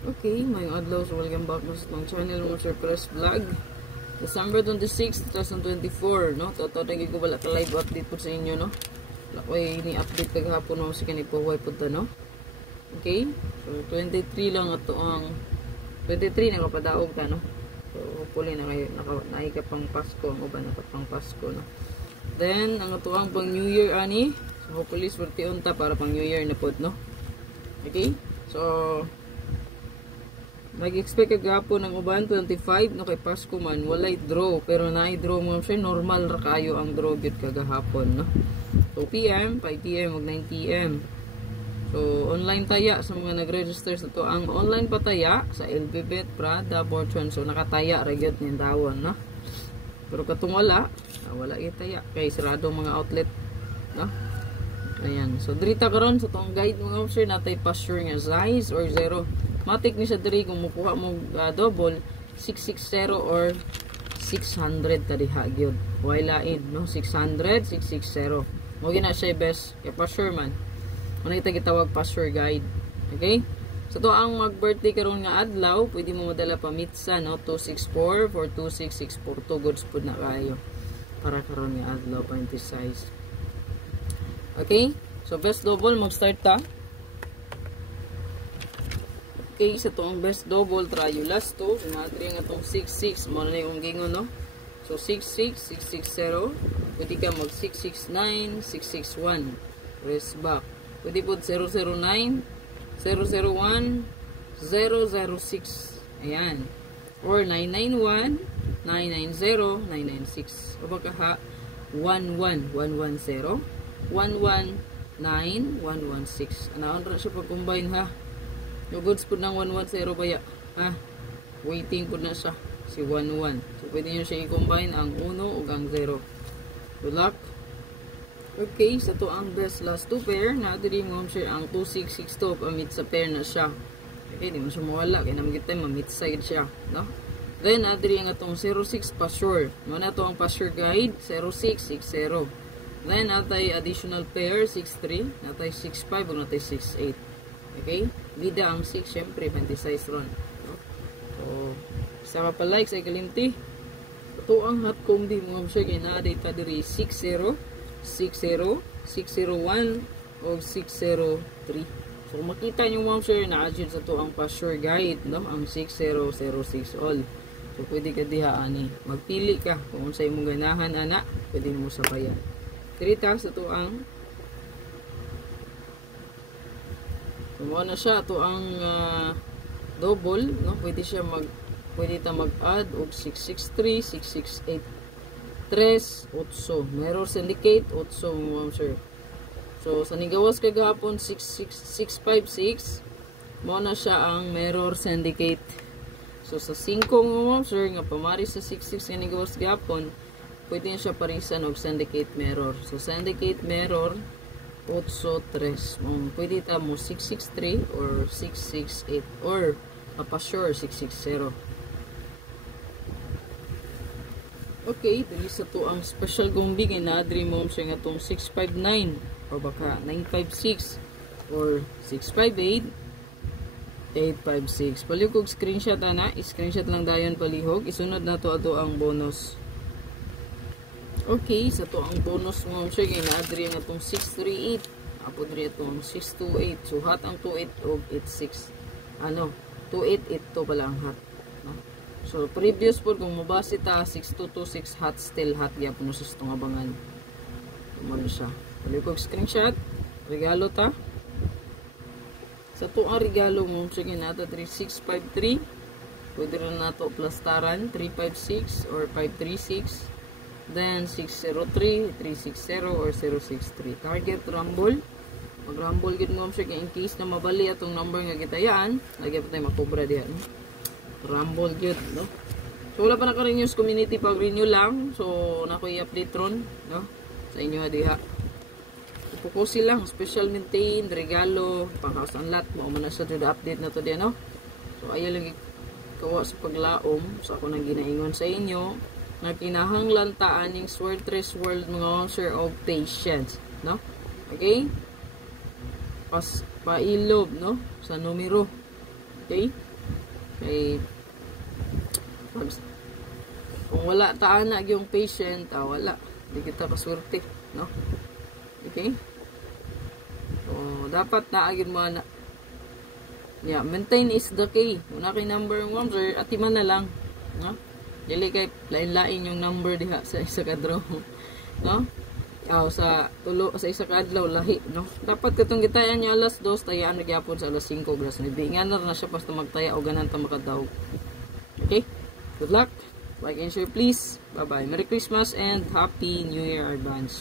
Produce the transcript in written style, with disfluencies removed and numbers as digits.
Okay, mayong adlaw, so welcome back sa itong channel mo, Sir Press Vlog. December 26, 2024, no? Tatawag ko wala ka live update po sa inyo, no? Wala ko ni-update kagahapon mo sa kanipahuay po ito, no? Okay? So, 23 lang ito ang 23 nakapadaog ka, no? So, hopefully naika pang Pasko, ang uban nakapang Pasko, no? Then, ang ito ang pang New Year, ani? So, hopefully, swerte unta para pang New Year na po, no? Okay? So, mag-expect kagapon ng uban 25 no kay Pasko man walay draw pero naay draw mo siya normal ra kayo ang draw gyud kagahapon no 2 PM 5 PM ug 9 PM. So online taya sa mga nag-register sa to ang online pataya sa LBBet Prada Fortune so nakataya ra gyud ning dawon no. Pero katong wala taya kay sarado mga outlet no. Ayan so drita karon sa tong guide mga officer natay pa sure nga size or 0. Matik ni sa diri kung mukuha mo double 660 or 600 tadiha gyud. Way lain no 600 660. Mo gina siya best kay pa sure man. Ano kita gitawag pa sure guide. Okay? So to ang mag-birthday karon nga adlaw, pwede mo madala pa mitsa no 264 426 642 goods pud na kayo. Para karon nga adlaw pa size. Okay? So best double mag-start ta. Okay, sa itong best double, try last to. Sumatri nga itong 66. Muna na yung gingon, no? So, 66, 660. Pwede ka mag 669, 661. Press back. Pwede po 009, 001, 006. Ayan. Or 991, 990, 996. O baka ha, 11, 110, 119, 116. Anaon rin siya pag-combine ha. Yung goods po ng 110 baya. Ha? Waiting po na siya. Si 11. So, pwede nyo siya i-combine ang 1 o ang 0. Good luck. Okay. Sa to ang best last 2 pair. Natin mo siya ang 2662. Pamit sa pair na siya. Okay. Di mo siya mawala. Kaya naman kita mamit side siya. No? Then, natin ang itong 06 pa sure. Muna to ang pa sure guide. 0660. Then, natay additional pair. 63. Natay 65 o natay 68. Okay? Bida ang 6, syempre, 26 ron. No? So, isa pa like sa ikalimti. Ito ang hot comb di mo siya kaya na-data diri 60, 60, 601, o 603. So, makita nyo mo siya na-adjust sa ito ang pa-sure guide, no? Ang 6006 all. So, pwede ka diha, ani. Magpili ka kung sa imong ganahan, ana, pwede mo sabayan. 3 times ito ang kung na siya ito ang double no pwede ta mag-add og 663 668 3 8 mirror syndicate 8 mo sir. So sa nigawas kagahapon 656 mo na siya ang mirror syndicate. So sa 5 mo sir nga pamari sa 66 nga nigawas gahapon pwede siya parisan og syndicate mirror. So syndicate mirror 8-3. Pwede ta mo 663 or 668 or pa-sure 660. Okay, dili sa to ang special gumbi kay na-adri mo siya nga tong 659 or baka 956 or 658 856. Palihog screenshot ana, screenshot lang dayon palihog. Isunod na to ato ang bonus. Okay, sa to ang bonus mo siya kaya na-adri nga itong 638 apo diri itong 628 so hot ang 28 o 86 ano 2882 pala ang hot no? So previous po kung mabase ta 6226 hot still hot gyapon no sa itong abangan ano siya palikog screenshot regalo ta sa to ang regalo mo siya kaya nata 3653 pwede rin na to plus taran 356 or 536 then 603, 360 or 063. Target rumble. Mag-rumble gid mo siya in case na mabali atong number nga gitayaan, lagi pa tayo makobra diha. No? Rumble gid, no? So wala pa na ka-renews community pag renew lang. So nako i-update ron, no? Sa inyo diha. Ipokusi lang, special maintain, regalo, pang-house unlock mo man na sa update na to diha, no? So ayo lagi kawa sa paglaom, so ako nang ginaingon sa inyo na kinahanglan ta aning Swertres World mga sir of patience, no? Okay? Pas pailob, no? Sa numero. Okay? Kay kung wala ta ana yung patient, wala. Di kita kaswerte, no? Okay? So, dapat naagin mo na. Yeah, maintain is the key. Una kay number 1, sir, atiman na lang. No? Dili kay lain-lain yung number diha sa isa ka draw. No? Sa isa ka adlaw lahi, no? Dapat katong gitayan nyo alas 2, tayaan na gyapon sa alas 5 gras na. Bingan na siya basta magtaya o ganan ta makadaw. Okay? Good luck. Like and share please. Bye-bye. Merry Christmas and Happy New Year advance.